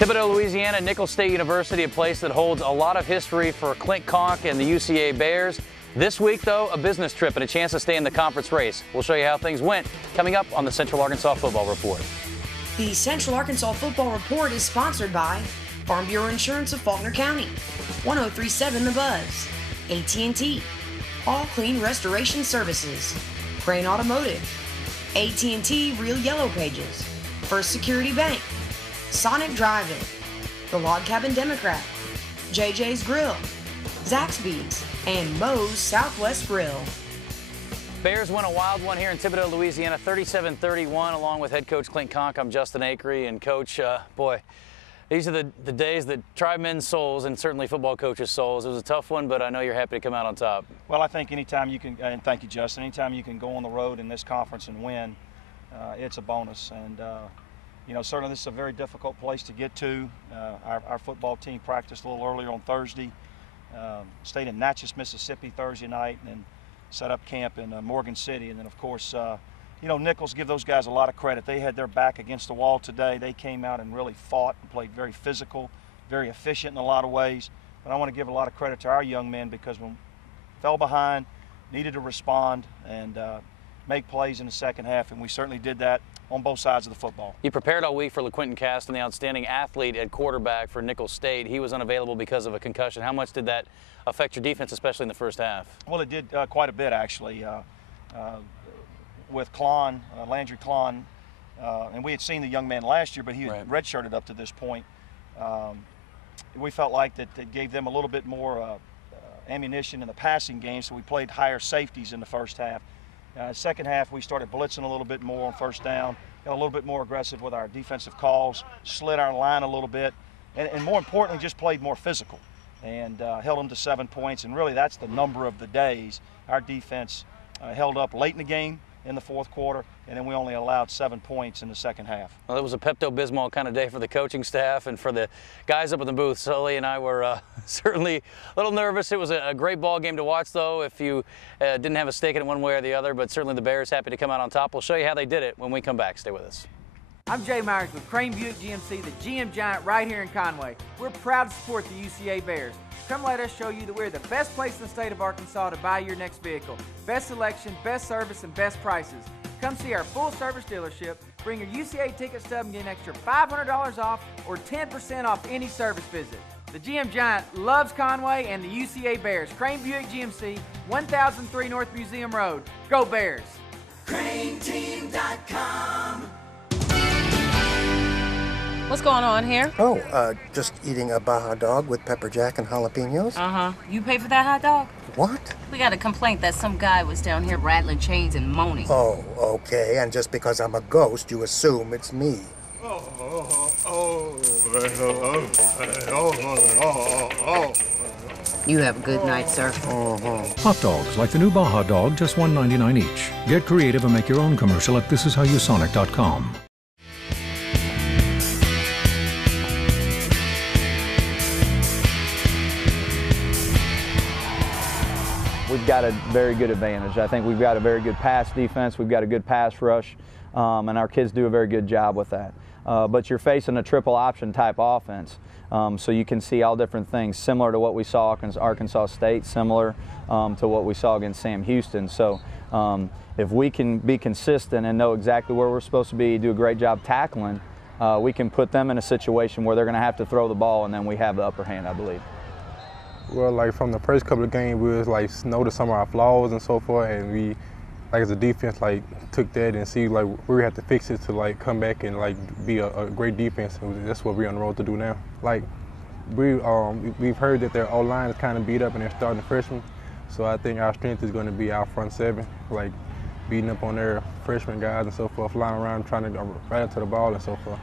Thibodaux, Louisiana, Nicholls State University, a place that holds a lot of history for Clint Conque and the UCA Bears. This week, though, a business trip and a chance to stay in the conference race. We'll show you how things went coming up on the Central Arkansas Football Report. The Central Arkansas Football Report is sponsored by Farm Bureau Insurance of Faulkner County, 1037 The Buzz, AT&T, All Clean Restoration Services, Crane Automotive, AT&T Real Yellow Pages, First Security Bank, Sonic Drive-In, The Log Cabin Democrat, JJ's Grill, Zaxby's, and Moe's Southwest Grill. Bears won a wild one here in Thibodaux, Louisiana, 37-31, along with head coach Clint Conque. I'm Justin Acri, and coach, boy, these are the days that try men's souls and certainly football coaches' souls. It was a tough one, but I know you're happy to come out on top. Well, I think anytime you can, and thank you, Justin, anytime you can go on the road in this conference and win, it's a bonus. And you know, certainly this is a very difficult place to get to. Our football team practiced a little earlier on Thursday, stayed in Natchez, Mississippi Thursday night, and then set up camp in Morgan City. And then, of course, you know, Nicholls, give those guys a lot of credit. They had their back against the wall today. They came out and really fought and played very physical, very efficient in a lot of ways. But I want to give a lot of credit to our young men because when fell behind, needed to respond and make plays in the second half, and we certainly did that on both sides of the football. You prepared all week for LaQuinton Caston, the outstanding athlete at quarterback for Nicholls State. He was unavailable because of a concussion. How much did that affect your defense, especially in the first half? Well, it did quite a bit, actually. With Klon, Landry Klon, and we had seen the young man last year, but he had redshirted up to this point. We felt like that gave them a little bit more ammunition in the passing game, so we played higher safeties in the first half. Second half, we started blitzing a little bit more on first down, got a little bit more aggressive with our defensive calls, slid our line a little bit, and more importantly, just played more physical and held them to 7 points. And really, that's the number of the days. Our defense held up late in the game in the fourth quarter, and then we only allowed 7 points in the second half. Well, it was a Pepto-Bismol kind of day for the coaching staff and for the guys up in the booth. Sully and I were certainly a little nervous. It was a great ball game to watch, though, if you didn't have a stake in it one way or the other, but certainly the Bears happy to come out on top. We'll show you how they did it when we come back. Stay with us. I'm Jay Myers with Crane Buick GMC, the GM Giant right here in Conway. We're proud to support the UCA Bears. Come let us show you that we're the best place in the state of Arkansas to buy your next vehicle. Best selection, best service, and best prices. Come see our full-service dealership, bring your UCA ticket stub and get an extra $500 off or 10% off any service visit. The GM Giant loves Conway and the UCA Bears. Crane Buick GMC, 1003 North Museum Road. Go Bears! CraneTeam.com. What's going on here? Oh, just eating a Baja dog with pepper jack and jalapenos. Uh-huh. You pay for that hot dog? What? We got a complaint that some guy was down here rattling chains and moaning. Oh, okay. And just because I'm a ghost, you assume it's me. You have a good night, sir. Hot dogs like the new Baja dog, just $1.99 each. Get creative and make your own commercial at thisishowyousonic.com. We've got a very good advantage. I think we've got a very good pass defense, we've got a good pass rush, and our kids do a very good job with that. But you're facing a triple option type offense, so you can see all different things, similar to what we saw against Arkansas State, similar to what we saw against Sam Houston. So if we can be consistent and know exactly where we're supposed to be, do a great job tackling, we can put them in a situation where they're going to have to throw the ball, and then we have the upper hand, I believe. Well, like from the first couple of games, we was like noticed some of our flaws and so forth, and we, like as a defense, like took that and see like where we have to fix it to like come back and like be a great defense. And that's what we're on the road to do now. Like we've heard that their O-line is kind of beat up and they're starting freshmen, so I think our strength is going to be our front seven, like beating up on their freshman guys and so forth, flying around trying to go right into the ball and so forth.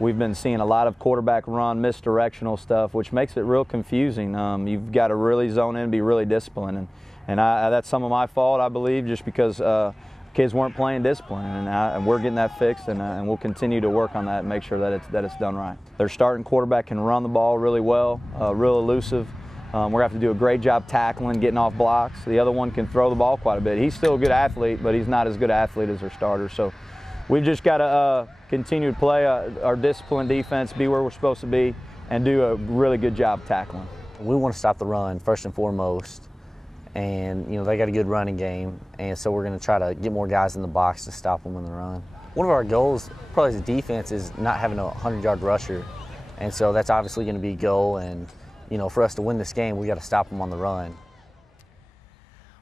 We've been seeing a lot of quarterback run, misdirectional stuff, which makes it real confusing. You've got to really zone in and be really disciplined. And that's some of my fault, I believe, just because kids weren't playing discipline. And we're getting that fixed, and we'll continue to work on that and make sure that it's done right. Their starting quarterback can run the ball really well, real elusive. We're going to have to do a great job tackling, getting off blocks. The other one can throw the ball quite a bit. He's still a good athlete, but he's not as good an athlete as their starter. So we've just got to continue to play our disciplined defense, be where we're supposed to be, and do a really good job tackling. We want to stop the run first and foremost, and they got a good running game, and so we're going to try to get more guys in the box to stop them in the run. One of our goals, probably as a defense, is not having a 100-yard rusher, and so that's obviously going to be a goal. And for us to win this game, we got to stop them on the run.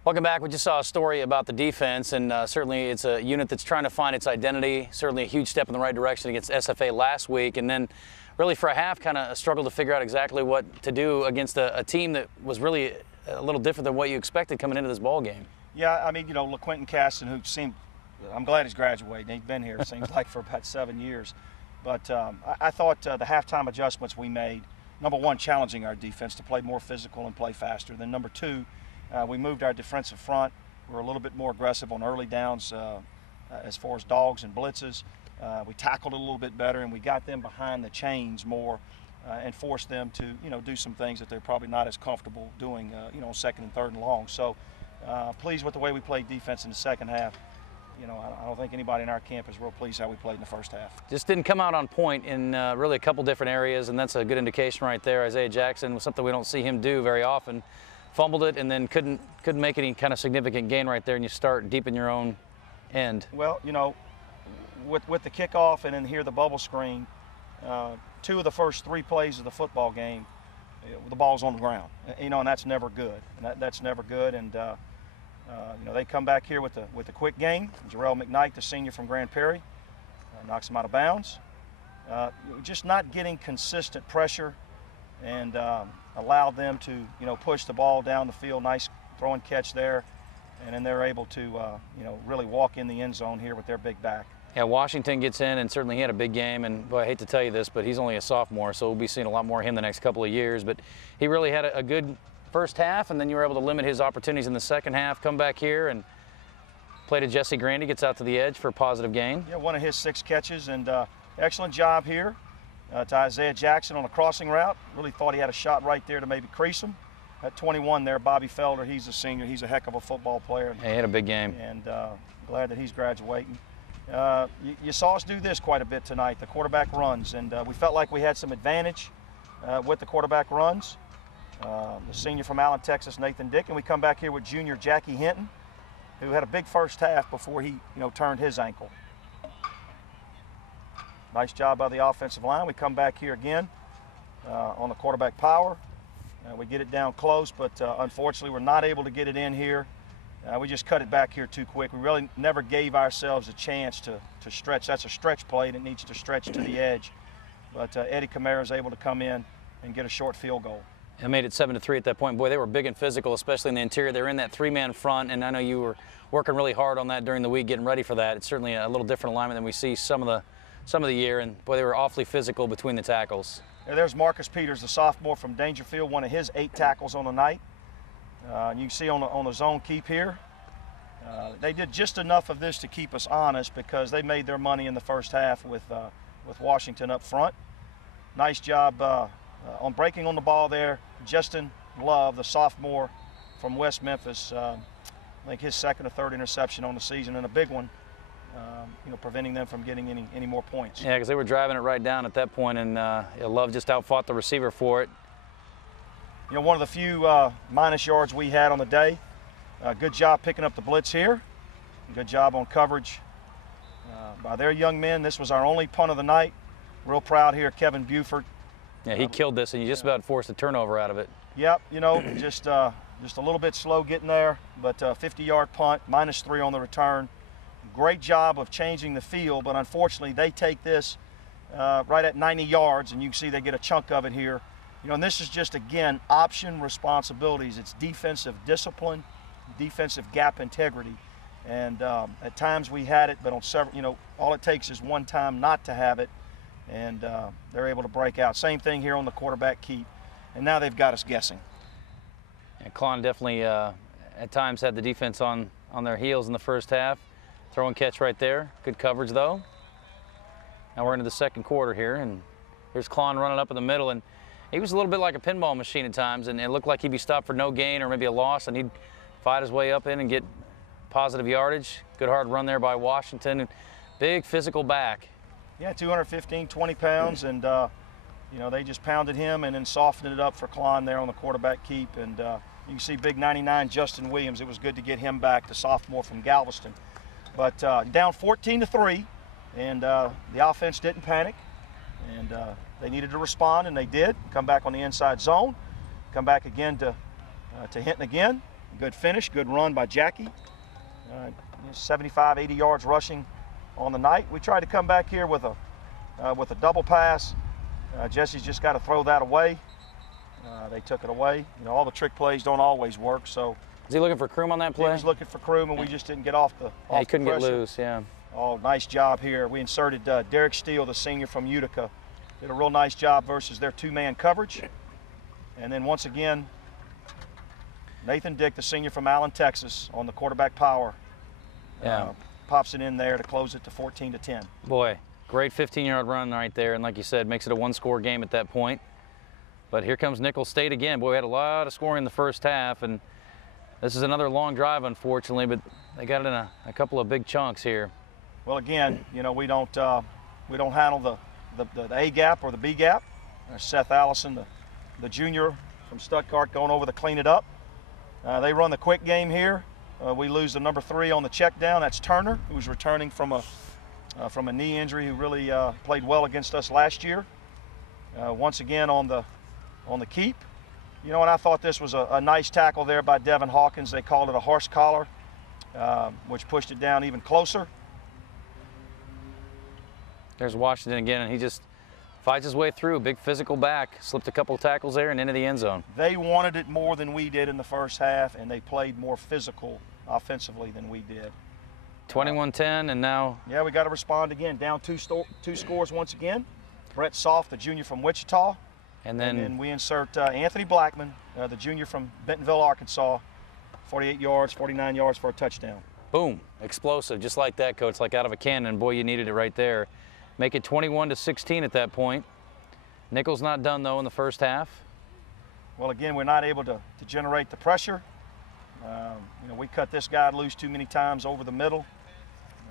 Welcome back. We just saw a story about the defense, and certainly it's a unit that's trying to find its identity. Certainly a huge step in the right direction against SFA last week, and then really for a half kind of struggled to figure out exactly what to do against a team that was really a little different than what you expected coming into this ball game. Yeah, I mean, Quentin Caston, who seemed, I'm glad he's graduated. He's been here, it seems like, for about 7 years. But I thought the halftime adjustments we made, number one, challenging our defense to play more physical and play faster. Then number two, we moved our defensive front. We're a little bit more aggressive on early downs as far as dogs and blitzes. We tackled a little bit better, and we got them behind the chains more and forced them to, do some things that they're probably not as comfortable doing, on second and third and long. So pleased with the way we played defense in the second half. I don't think anybody in our camp is real pleased how we played in the first half. Just didn't come out on point in really a couple different areas, and that's a good indication right there. Isaiah Jackson was something we don't see him do very often. Fumbled it and then couldn't make any kind of significant gain right there, and you start deep in your own end. Well, with the kickoff and then here the bubble screen, 2 of the first 3 plays of the football game, the ball's on the ground. And that's never good. That's never good. And they come back here with a quick gain. Jarrell McKnight, the senior from Grand Prairie, knocks him out of bounds. Just not getting consistent pressure and allowed them to push the ball down the field. Nice throw and catch there, and then they're able to really walk in the end zone here with their big back. Yeah, Washington gets in, and certainly he had a big game, and boy, I hate to tell you this, but he's only a sophomore, so we'll be seeing a lot more of him the next couple of years. But he really had a good first half, and then you were able to limit his opportunities in the second half. Come back here and play to Jesse Grandy, gets out to the edge for a positive gain. Yeah, one of his 6 catches, and excellent job here to Isaiah Jackson on a crossing route. Really thought he had a shot right there to maybe crease him. At 21 there, Bobby Felder, he's a senior. He's a heck of a football player. Yeah, he had a big game. And glad that he's graduating. You saw us do this quite a bit tonight, the quarterback runs, and we felt like we had some advantage with the quarterback runs. The senior from Allen, Texas, Nathan Dick, and we come back here with junior Jackie Hinton, who had a big first half before he turned his ankle. Nice job by the offensive line. We come back here again on the quarterback power. We get it down close, but unfortunately we're not able to get it in here. We just cut it back here too quick. We really never gave ourselves a chance to stretch. That's a stretch play that needs to stretch to the edge. But Eddie Camara is able to come in and get a short field goal. I made it 7-3 at that point. Boy, they were big and physical, especially in the interior. They were in that 3-man front, and I know you were working really hard on that during the week, getting ready for that. It's certainly a little different alignment than we see some of the year, and boy, they were awfully physical between the tackles. There's Marcus Peters, the sophomore from Dangerfield, one of his 8 tackles on the night. You can see on the zone keep here. They did just enough of this to keep us honest because they made their money in the first half with Washington up front. Nice job on breaking on the ball there. Justin Love, the sophomore from West Memphis, I think his 2nd or 3rd interception on the season, and a big one, preventing them from getting any more points. Yeah, because they were driving it right down at that point, and Love just outfought the receiver for it. One of the few minus yards we had on the day. Good job picking up the blitz here. Good job on coverage by their young men. This was our only punt of the night. Real proud here, Kevin Buford. Yeah, he killed this, and you just about forced a turnover out of it. Yep, just a little bit slow getting there, but 50-yard punt, -3 on the return. Great job of changing the field, but unfortunately they take this right at 90 yards, and you can see they get a chunk of it here. And this is just, again, option responsibilities. It's defensive discipline, defensive gap integrity. And at times we had it, but on several, all it takes is one time not to have it, and they're able to break out. Same thing here on the quarterback keep. And now they've got us guessing. And Klon definitely at times had the defense on their heels in the first half. Throw and catch right there. Good coverage though. Now we're into the second quarter here, and here's Klon running up in the middle, and he was a little bit like a pinball machine at times, and it looked like he'd be stopped for no gain or maybe a loss, and he'd fight his way up in and get positive yardage. Good hard run there by Washington. And Big physical back. Yeah, 215, 20 pounds, and you know, they just pounded him and then softened it up for Klon there on the quarterback keep. And you can see big 99 Justin Williams. It was good to get him back, the sophomore from Galveston. But down 14-3, and the offense didn't panic, and they needed to respond, and they did. Come back on the inside zone, come back again to Hinton again. Good finish, good run by Jackie. 75, 80 yards rushing on the night. We tried to come back here with a double pass. Jesse's just got to throw that away. They took it away. You know, all the trick plays don't always work. So is he looking for Kroom on that play? He was looking for Kroom, and we just didn't get off the. Yeah, he couldn't get loose. Yeah. Oh, nice job here. We inserted Derek Steele, the senior from Utica. Did a real nice job versus their two-man coverage. And then once again, Nathan Dick, the senior from Allen, Texas, on the quarterback power. Yeah. Pops it in there to close it to 14-10. Boy, great 15-yard run right there, and like you said, makes it a one-score game at that point. But here comes Nicholls State again. Boy, we had a lot of scoring in the first half, and this is another long drive, unfortunately, but they got it in a couple of big chunks here. Well, again, you know, we don't handle the A gap or the B gap. There's Seth Allison, the junior from Stuttgart, going over to clean it up. They run the quick game here. We lose the number 3 on the check down. That's Turner, who's returning from a knee injury, who really played well against us last year. Once again on the keep. You know, and I thought this was a nice tackle there by Devin Hawkins. They called it a horse collar, which pushed it down even closer. There's Washington again, and he just fights his way through. Big physical back, slipped a couple tackles there and into the end zone. They wanted it more than we did in the first half, and they played more physical offensively than we did. 21-10, and now... Yeah, we got to respond again. Down two scores once again. Brett Soft, the junior from Wichita. And then we insert Anthony Blackman, the junior from Bentonville, Arkansas. 48 yards, 49 yards for a touchdown. Boom, explosive, just like that, Coach, like out of a cannon. Boy, you needed it right there. Make it 21-16 at that point. Nicholls not done, though, in the first half. Well, again, we're not able to generate the pressure. You know, we cut this guy loose too many times over the middle.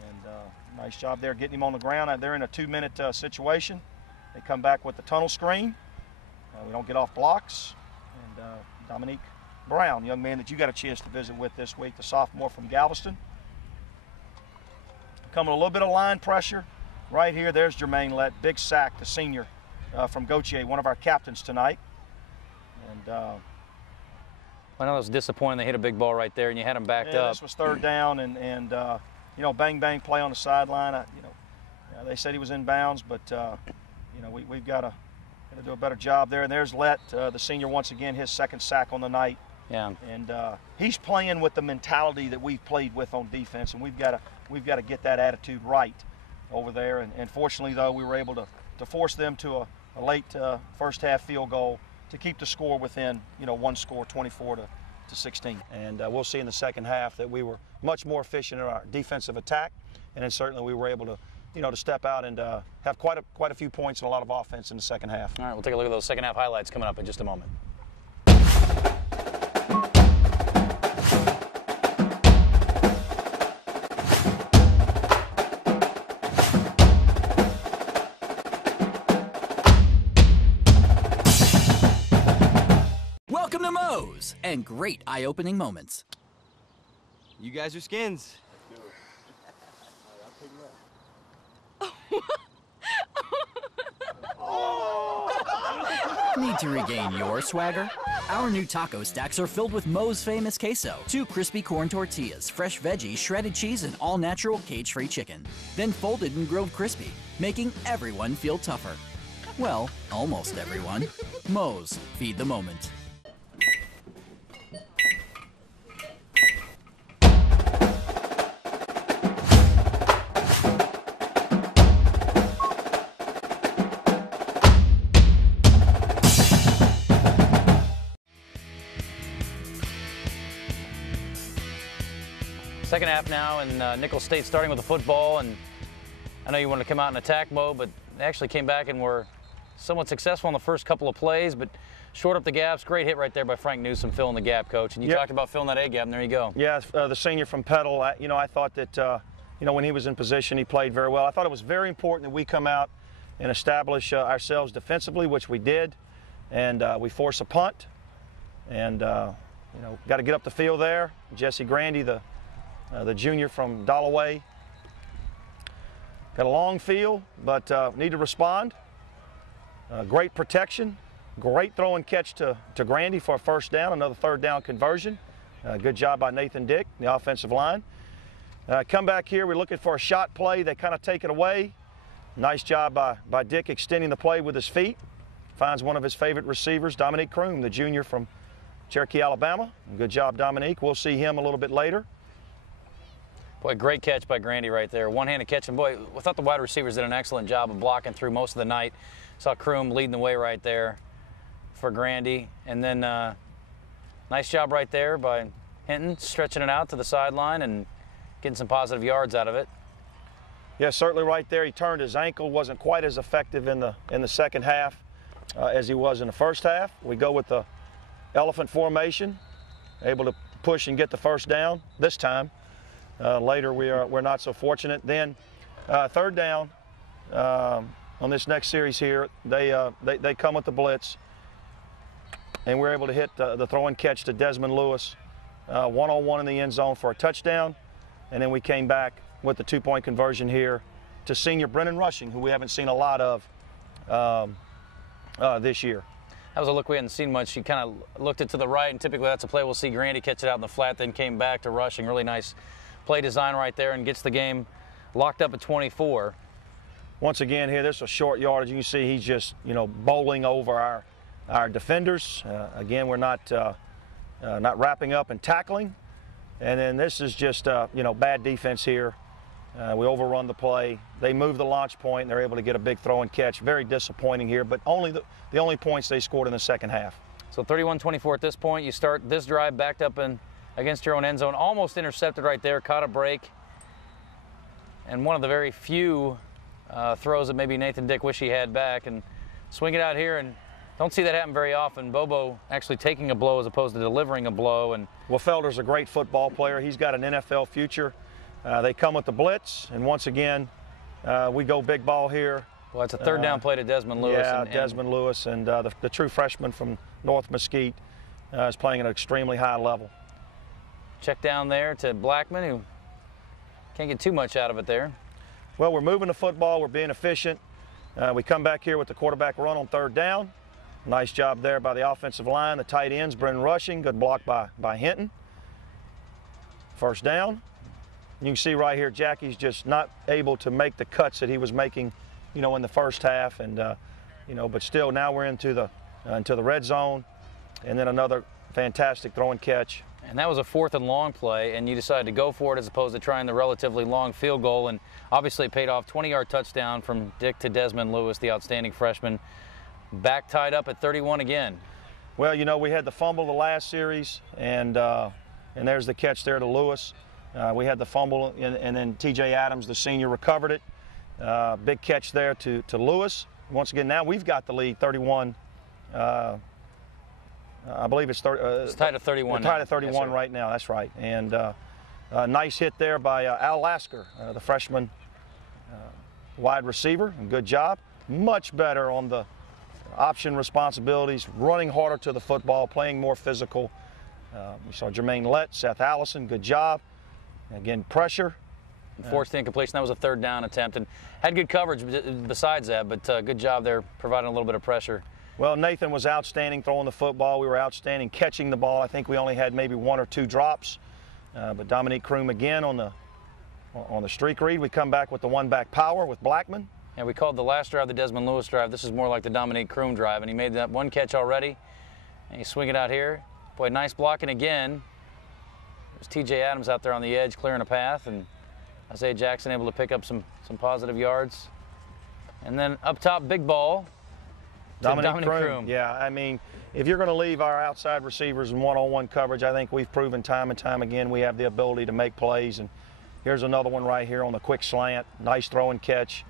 And nice job there getting him on the ground. They're in a 2-minute situation. They come back with the tunnel screen. We don't get off blocks. And Dominique Brown, young man that you got a chance to visit with this week, the sophomore from Galveston. Coming a little bit of line pressure. Right here, there's Jermaine Lett, big sack, the senior from Gautier, one of our captains tonight. And I know it was disappointing. They hit a big ball right there, and you had them backed up. This was third down, and you know, bang bang play on the sideline. You know, they said he was in bounds, but you know, we've got to do a better job there. And there's Lett, the senior, once again, his second sack on the night. Yeah. And he's playing with the mentality that we've played with on defense, and we've got to get that attitude right over there. And fortunately, though, we were able to force them to a late first half field goal to keep the score within, you know, one score, 24-16. And we'll see in the second half that we were much more efficient in our defensive attack, and then certainly we were able to, you know, to step out and have quite a few points and a lot of offense in the second half. All right, we'll take a look at those second half highlights coming up in just a moment. Welcome to Moe's and great eye-opening moments. You guys are skins. Need to regain your swagger? Our new taco stacks are filled with Moe's famous queso, 2 crispy corn tortillas, fresh veggies, shredded cheese, and all-natural cage-free chicken. Then folded and grilled crispy, making everyone feel tougher. Well, almost everyone. Moe's, feed the moment. Second half now, and Nicholls State starting with the football. And I know you wanted to come out in attack mode, but they actually came back and were somewhat successful in the first couple of plays, but short up the gaps. Great hit right there by Frank Newsom, filling the gap, Coach. And you talked about filling that A gap, and there you go. Yeah, the senior from Petal. You know, I thought that you know, when he was in position, he played very well. I thought it was very important that we come out and establish ourselves defensively, which we did, and we forced a punt, and you know, got to get up the field there. Jesse Grandy, the junior from Dalloway, got a long field, but need to respond. Great protection, great throw and catch to Grandy for a first down, another third down conversion. Good job by Nathan Dick, the offensive line. Come back here, we're looking for a shot play. They kind of take it away. Nice job by Dick extending the play with his feet. Finds one of his favorite receivers, Dominique Kroom, the junior from Cherokee, Alabama. Good job, Dominique. We'll see him a little bit later. Boy, great catch by Grandy right there. One-handed catch, and boy, I thought the wide receivers did an excellent job of blocking through most of the night. Saw Kroom leading the way right there for Grandy. And then nice job right there by Hinton, stretching it out to the sideline and getting some positive yards out of it. Yeah, certainly right there. He turned his ankle, wasn't quite as effective in the second half as he was in the first half. We go with the elephant formation, able to push and get the first down this time. Later we're not so fortunate. Then third down on this next series here, they come with the blitz, and we're able to hit the throw and catch to Desmond Lewis, one-on-one in the end zone for a touchdown, and then we came back with the two-point conversion here to senior Brennan Rushing, who we haven't seen a lot of this year. That was a look we hadn't seen much. He kind of looked it to the right, and typically that's a play we'll see Grandy catch it out in the flat, then came back to Rushing. Really nice play design right there, and gets the game locked up at 24. Once again here, this is a short yardage. You can see he's just, you know, bowling over our defenders. Again, we're not wrapping up and tackling. And then this is just, you know, bad defense here. We overrun the play. They move the launch point, and they're able to get a big throw and catch. Very disappointing here, but only the only points they scored in the second half. So 31-24 at this point. You start this drive backed up in against your own end zone. Almost intercepted right there, caught a break. And one of the very few throws that maybe Nathan Dick wish he had back, and swing it out here, and don't see that happen very often. Bobo actually taking a blow as opposed to delivering a blow. And well, Felder's a great football player. He's got an NFL future. They come with the blitz, and once again, we go big ball here. Well, it's a third down play to Desmond Lewis. Yeah, Desmond Lewis, and the true freshman from North Mesquite is playing at an extremely high level. Check down there to Blackman, who can't get too much out of it there. Well, we're moving the football. We're being efficient. We come back here with the quarterback run on third down. Nice job there by the offensive line. The tight ends, Brennan Rushing, good block by Hinton. First down. You can see right here, Jackie's just not able to make the cuts that he was making, you know, in the first half, and you know, but still now we're into the red zone, and then another fantastic throw and catch. And that was a 4th and long play, and you decided to go for it as opposed to trying the relatively long field goal, and obviously it paid off. 20-yard touchdown from Dick to Desmond Lewis, the outstanding freshman. Back tied up at 31 again. Well, you know, we had the fumble the last series, and there's the catch there to Lewis. We had the fumble, and then T.J. Adams, the senior, recovered it. Big catch there to Lewis. Once again, now we've got the lead, 31. I believe it's tied at 31. Tied at 31 right now. That's right. And nice hit there by Al Lasker, the freshman wide receiver. And good job. Much better on the option responsibilities, running harder to the football, playing more physical. We saw Jermaine Lett, Seth Allison. Good job. Again, pressure. Forced incompletion. That was a third down attempt, and had good coverage besides that, but good job there providing a little bit of pressure. Well, Nathan was outstanding throwing the football. We were outstanding catching the ball. I think we only had maybe 1 or 2 drops. But Dominique Kroom again on the streak read. We come back with the one-back power with Blackman. And we called the last drive the Desmond Lewis drive. This is more like the Dominique Kroom drive, and he made that one catch already. And you swing it out here. Boy, nice blocking again. There's T.J. Adams out there on the edge clearing a path, and Isaiah Jackson able to pick up some positive yards. And then up top, big ball. Dominique Kroom. Yeah, I mean, if you're going to leave our outside receivers in one-on-one coverage, I think we've proven time and time again we have the ability to make plays. And here's another one right here on the quick slant. Nice throw and catch,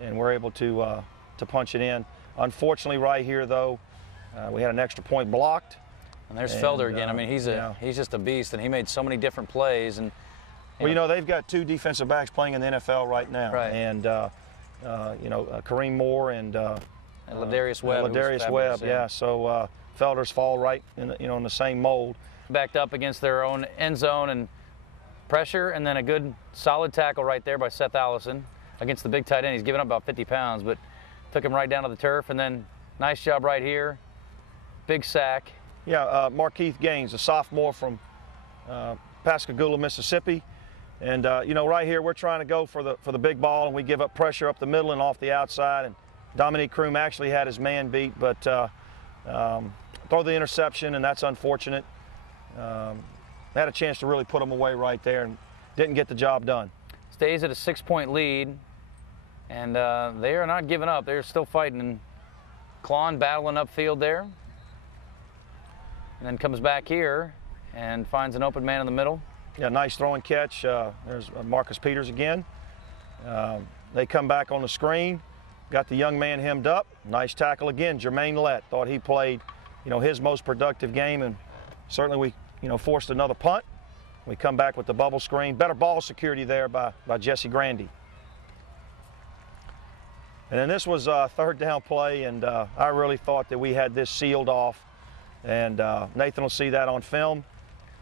and we're able to punch it in. Unfortunately, right here though, we had an extra point blocked. And there's Felder again. I mean, he's just a beast, and he made so many different plays. And Well, you know, they've got 2 defensive backs playing in the NFL right now. Right. And, Kareem Moore and Ladarius Webb. Ladarius Webb, yeah. So Felders fall right in in the same mold. Backed up against their own end zone and pressure, and then a good solid tackle right there by Seth Allison against the big tight end. He's given up about 50 pounds, but took him right down to the turf, and then nice job right here. Big sack. Yeah, Markeith Gaines, a sophomore from Pascagoula, Mississippi. And, right here we're trying to go for the big ball, and we give up pressure up the middle and off the outside. And Dominique Kroom actually had his man beat, but throw the interception, and that's unfortunate. Had a chance to really put them away right there and didn't get the job done. Stays at a 6-point lead, and they are not giving up. They're still fighting and clawing, battling upfield there. And then comes back here and finds an open man in the middle. Yeah, nice throw and catch. There's Marcus Peters again. They come back on the screen, got the young man hemmed up. Nice tackle again. Jermaine Lett thought he played, his most productive game, and certainly we, forced another punt. We come back with the bubble screen. Better ball security there by Jesse Grandy. And then this was a 3rd down play, and I really thought that we had this sealed off. And Nathan will see that on film.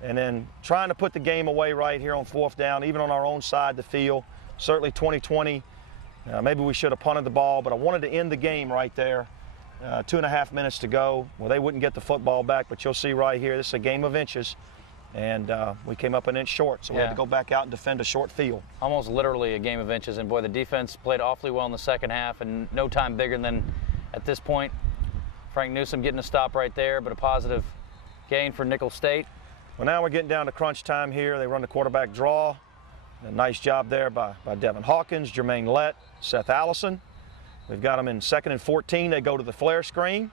And then trying to put the game away right here on 4th down, even on our own side of the field. Certainly 2020, maybe we should have punted the ball, but I wanted to end the game right there. 2.5 minutes to go. Well, they wouldn't get the football back, but you'll see right here, this is a game of inches. And we came up an inch short, so we had to go back out and defend a short field. Almost literally a game of inches, and boy, the defense played awfully well in the second half, and no time bigger than at this point. Frank Newsom getting a stop right there, but a positive gain for Nicholls State. Well, now we're getting down to crunch time here. They run the quarterback draw. A nice job there by Devin Hawkins, Jermaine Lett, Seth Allison. We've got them in 2nd and 14. They go to the flare screen.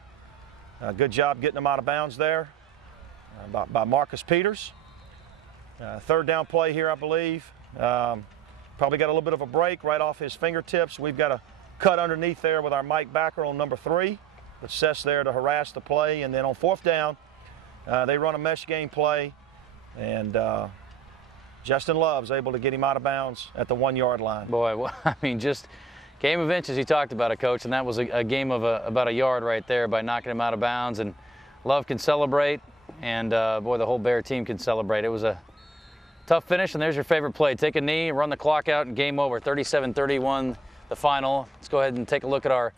Good job getting them out of bounds there by Marcus Peters. 3rd down play here, I believe. Probably got a little bit of a break right off his fingertips. We've got a cut underneath there with our Mike Backer on number 3. But Seth's there to harass the play. And then on 4th down, they run a mesh game play. And Justin Love's able to get him out of bounds at the 1-yard line. Boy, well, I mean, just game of inches. You talked about it, Coach, and that was a game of about a yard right there by knocking him out of bounds. And Love can celebrate, and boy, the whole Bear team can celebrate. It was a tough finish, and there's your favorite play. Take a knee, run the clock out, and game over. 37-31, the final. Let's go ahead and take a look at our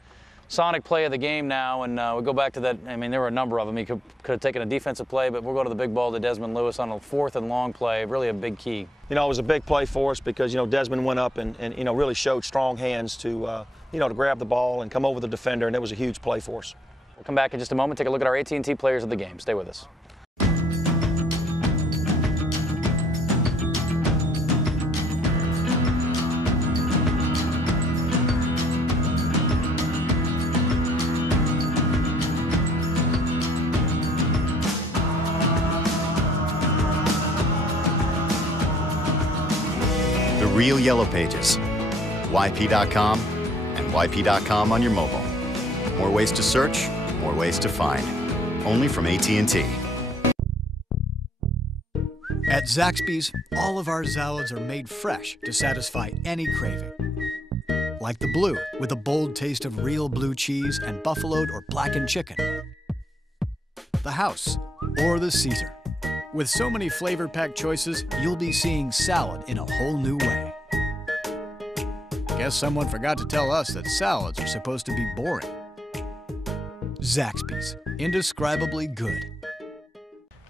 Sonic play of the game now, and we'll go back to that. I mean, there were a number of them. He could have taken a defensive play, but we'll go to the big ball to Desmond Lewis on a 4th and long play. Really a big key. It was a big play for us because, Desmond went up and really showed strong hands to, to grab the ball and come over the defender, and it was a huge play for us. We'll come back in just a moment, take a look at our AT&T players of the game. Stay with us. Real Yellow Pages, YP.com, and YP.com on your mobile. More ways to search, more ways to find. Only from AT&T. At Zaxby's, all of our salads are made fresh to satisfy any craving. Like the blue, with a bold taste of real blue cheese and buffaloed or blackened chicken. The House, or the Caesar. With so many flavor-packed choices, you'll be seeing salad in a whole new way. Guess someone forgot to tell us that salads are supposed to be boring. Zaxby's, indescribably good.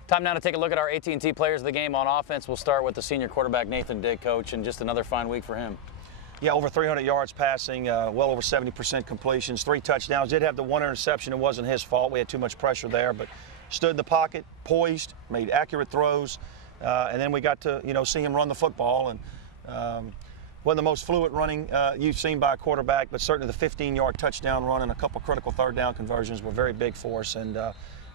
Time now to take a look at our AT&T players of the game on offense. We'll start with the senior quarterback, Nathan Dick, Coach, and just another fine week for him. Yeah, over 300 yards passing, well over 70% completions, 3 touchdowns. Did have the 1 interception. It wasn't his fault. We had too much pressure there, but stood in the pocket, poised, made accurate throws, and then we got to, see him run the football. And wasn't the most fluid running you've seen by a quarterback, but certainly the 15-yard touchdown run and a couple critical 3rd down conversions were very big for us. And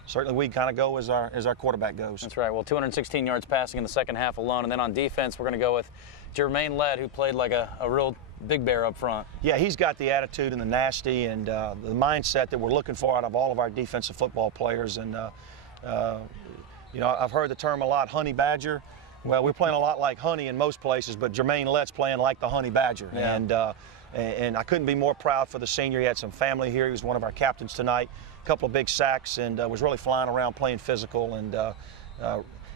certainly we kind of go as our quarterback goes. That's right. Well, 216 yards passing in the second half alone. And then on defense, we're going to go with Jermaine Lett, who played like a real big bear up front. Yeah, he's got the attitude and the nasty and the mindset that we're looking for out of all of our defensive football players. And, I've heard the term a lot, honey badger. Well, we're playing a lot like Honey in most places, but Jermaine Lett's playing like the Honey Badger. Yeah. And I couldn't be more proud for the senior. He had some family here. He was one of our captains tonight. A couple of big sacks, and was really flying around playing physical. And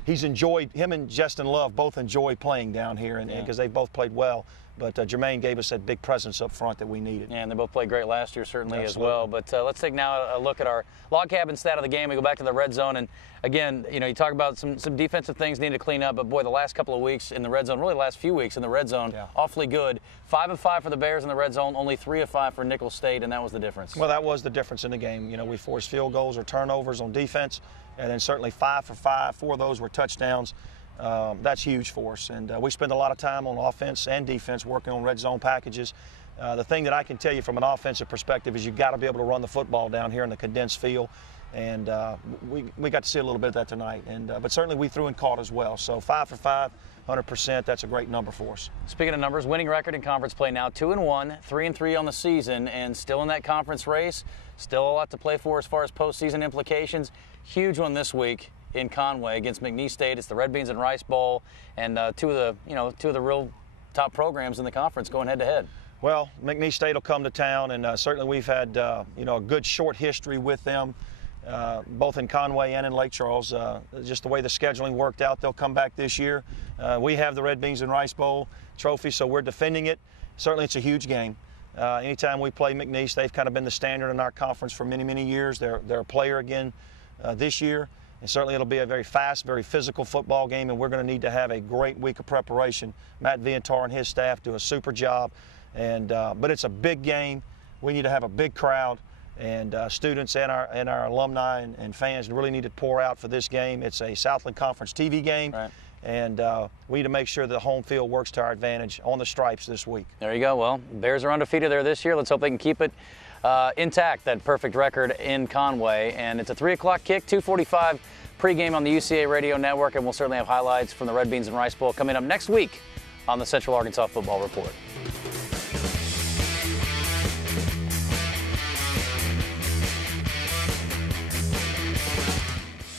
he's enjoyed, him and Justin Love both enjoy playing down here, and because they both played well. But Jermaine gave us that big presence up front that we needed. Yeah, and they both played great last year, certainly, Absolutely. as well. But let's take now a look at our log cabin stat of the game. We go back to the red zone, and again, you know, you talk about some defensive things need to clean up, but boy, the last couple of weeks in the red zone, really the last few weeks in the red zone, awfully good. 5 of 5 for the Bears in the red zone, only 3 of 5 for Nicholls State, and that was the difference. Well, that was the difference in the game. You know, we forced field goals or turnovers on defense, and then certainly 5 for 5. 4 of those were touchdowns. That's huge for us, and we spend a lot of time on offense and defense working on red zone packages. The thing that I can tell you from an offensive perspective is you've got to be able to run the football down here in the condensed field, and we got to see a little bit of that tonight. And but certainly we threw and caught as well. So 5 for 5, 100%. That's a great number for us. Speaking of numbers, winning record in conference play now 2-1, 3-3 on the season, and still in that conference race. Still a lot to play for as far as postseason implications. Huge one this week in Conway against McNeese State. It's the Red Beans and Rice Bowl, and two of the real top programs in the conference going head to head. Well, McNeese State will come to town, and certainly we've had a good short history with them, both in Conway and in Lake Charles. Just the way the scheduling worked out, they'll come back this year. We have the Red Beans and Rice Bowl trophy, so we're defending it. Certainly, it's a huge game. Anytime we play McNeese, they've kind of been the standard in our conference for many, many years. They're a player again this year. And certainly it'll be a very fast, very physical football game, and we're going to need to have a great week of preparation. Matt Viantar and his staff do a super job, and but it's a big game. We need to have a big crowd, and students and our alumni and fans really need to pour out for this game. It's a Southland Conference TV game, and we need to make sure that the home field works to our advantage on the stripes this week. There you go. Well, Bears are undefeated there this year. Let's hope they can keep it intact, that perfect record in Conway. And it's a 3 o'clock kick, 2:45 pregame on the UCA Radio Network, and we'll certainly have highlights from the Red Beans and Rice Bowl coming up next week on the Central Arkansas Football Report.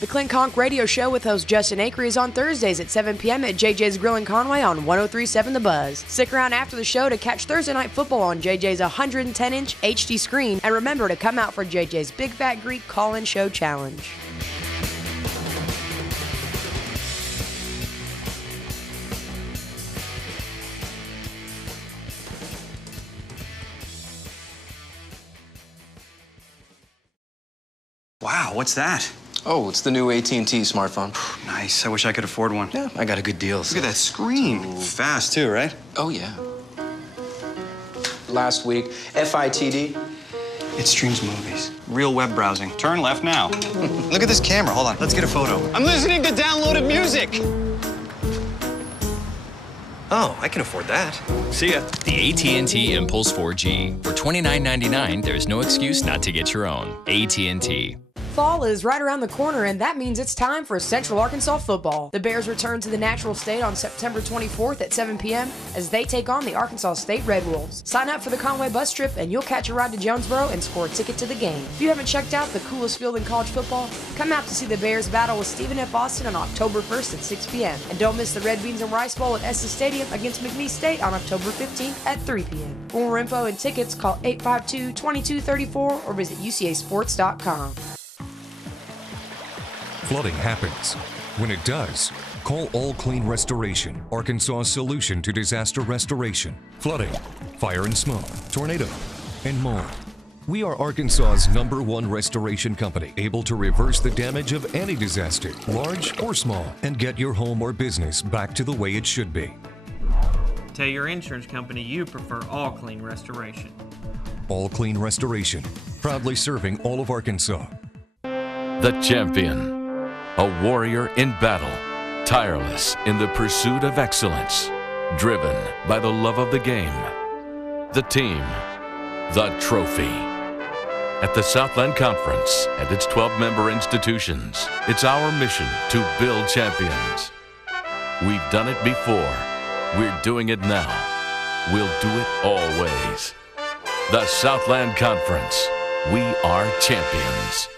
The Clint Conque Radio Show with host Justin Acri is on Thursdays at 7 p.m. at JJ's Grill in Conway on 103.7 The Buzz. Stick around after the show to catch Thursday Night Football on JJ's 110-inch HD screen, and remember to come out for JJ's Big Fat Greek Call-In Show Challenge. Wow, what's that? Oh, it's the new AT&T smartphone. Nice. I wish I could afford one. Yeah, I got a good deal. Look at that screen. Fast, too, right? Oh, yeah. Last week, FITD. It streams movies. Real web browsing. Turn left now. Look at this camera. Hold on. Let's get a photo. I'm listening to downloaded music. Oh, I can afford that. See ya. The AT&T Impulse 4G. For $29.99, there's no excuse not to get your own. AT&T. Fall is right around the corner, and that means it's time for Central Arkansas football. The Bears return to the Natural State on September 24th at 7 p.m. as they take on the Arkansas State Red Wolves. Sign up for the Conway bus trip, and you'll catch a ride to Jonesboro and score a ticket to the game. If you haven't checked out the coolest field in college football, come out to see the Bears battle with Stephen F. Austin on October 1st at 6 p.m. And don't miss the Red Beans and Rice Bowl at Estes Stadium against McNeese State on October 15th at 3 p.m. For more info and tickets, call 852-2234 or visit ucasports.com. Flooding happens. When it does, call All Clean Restoration, Arkansas's solution to disaster restoration. Flooding, fire and smoke, tornado, and more. We are Arkansas's #1 restoration company, able to reverse the damage of any disaster, large or small, and get your home or business back to the way it should be. Tell your insurance company you prefer All Clean Restoration. All Clean Restoration, proudly serving all of Arkansas. The champion. A warrior in battle, tireless in the pursuit of excellence, driven by the love of the game, the team, the trophy. At the Southland Conference and its 12-member institutions, it's our mission to build champions. We've done it before. We're doing it now. We'll do it always. The Southland Conference. We are champions.